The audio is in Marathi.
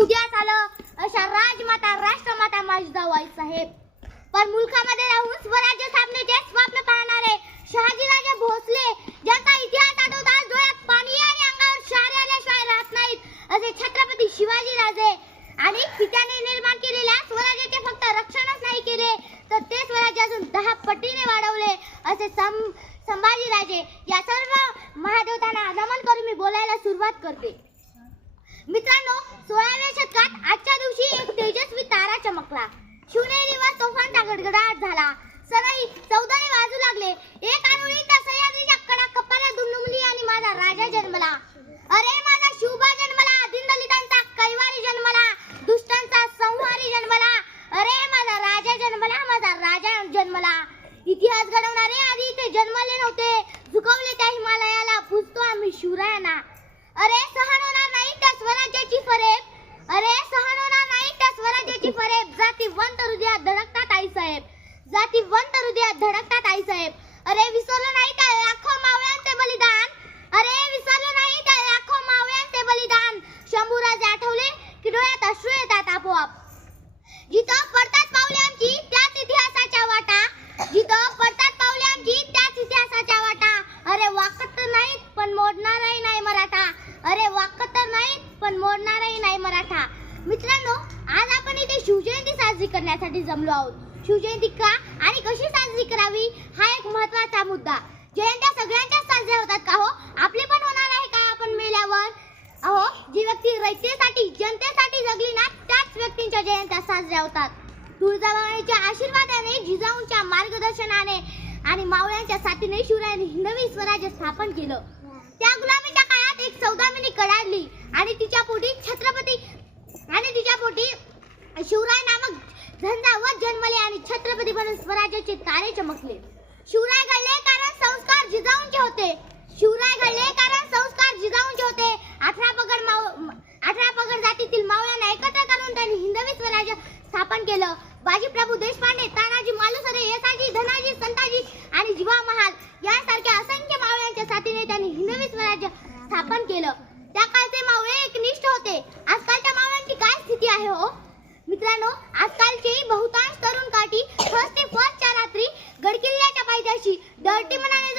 उद्यास आलं अशा राजमाता राष्ट्रमाता माझी आई साहेब. पण मुलखामध्ये राहून स्वराज्य स्थापनेचे स्वप्न पाहणारे शहाजीराजे भोसले, ज्यांचा इतिहास आठवताच डोळ्यात पाणी आणि अंगावर शहारे आल्याशिवाय राहत नाहीत असे छत्रपती शिवाजीराजे, आणि पित्याने निर्माण केलेल्या स्वराज्याचे फक्त रक्षणच नाही केले तर ते स्वराज्य अजून 10 पटीने वाढवले असे संभाजीराजे. या सर्व महादेवतांना नमन करून मी बोलायला सुरुवात करते. मित्रांनो, 16व्या शतकात आजच्या दिवशी एक तेजस्वी तारा चमकला. शिवनेरीवर तोफांचा गडगडाट झाला. सनई 14ने वाजू लागले. एक आरुळी त्या सह्याद्रीच्या कडा कपाला दुमदुमली आणि माझा राजा जन्मला. अरे माझा शिवबा जन्मला. दीनदलितांचा कैवारी जन्मला. दुष्टांचा संहारी जन्मला. अरे माझा राजा जन्मला. माझा राजा जन्मला. इतिहास घडवणारे आधी इथे जन्मले नव्हते. झुकवले त्या हिमालयाला. पूजतो आम्ही शिवरायांना. अरे सहन होणार नाही त्या स्वराज्याची फरेब. अरे सहन होणार नाही त्या स्वराज्याची फरेब. जातीवंत हृदयात धडकतात आई साहेब. जातीवंत हृदयात धडकतात आई साहेब. अरे विसरलो नाही त्या लाखो मावळ्यांचे बलिदान. अरे विसरलो नाही त्या लाखो मावळ्यांचे बलिदान. शंभूराजे आठवले की डोळ्यात अश्रू येतात आपोआप. जिथं पडतात पावले आमची त्याच इतिहासाच्या वाटा. जिथं पडतात पावले आमची त्याच इतिहासाच्या वाटा. अरे वाकत तर नाहीत पण मोडणारही नाही मराठा. अरे वाकत तर नाहीत पण मोडणारही नाही मराठा. मित्रांनो, आज आपण इथे शिवजयंती साजरी करण्यासाठी जमलो आहोत. शिवजयंती का आणि कशी साजरी करावी हा एक महत्त्वाचा मुद्दा. जयंत्या सगळ्यांच्याच साजऱ्या होतात का हो? आपली पण होणार आहे का आपण मेल्यावर? अहो, जी व्यक्ती रयतेसाठी जनतेसाठी जगली ना त्याच व्यक्तींच्या जयंत्या साजऱ्या होतात. तुळजाभवानीच्या आशीर्वादाने, जिजाऊंच्या मार्गदर्शनाने आणि मावळ्यांच्या साथीने शिवरायांनी हिंदवी स्वराज्य स्थापन केलं. त्या गुलामीच्या काळात एक सौदामिनी कडाडली आणि तिच्या पोटी शिवराय नामक झंझावत जन्मले आणि छत्रपती बनून स्वराज्याचे तारे चमकले. शिवराय घडले कारण संस्कार जिजाऊंचे होते. शिवराय घडले कारण संस्कार जिजाऊंचे होते. 18 पगड जातीतील मावळ्यांना एकत्र करून त्यांनी हिंदवी स्वराज्य स्थापन केलं. बाजीप्रभू देशपांडे, तानाजी मालुसरे, येसाजी, धनाजी, संताजी आणि जीवा महाल यांसारख्या असंख्य मावळ्यांच्या साथीने त्यांनी हिंदवी स्वराज्य स्थापन केलं. त्या काळचे मावळे एकनिष्ठ होते. आजकालच्या मावळ्यांची काय स्थिती आहे हो? मित्रांनो, आजकालचे बहुतांश तरुण काठी फर्स्ट च्या रात्री गडकिल्ल्याच्या पायथ्याशी डर्टी मनाने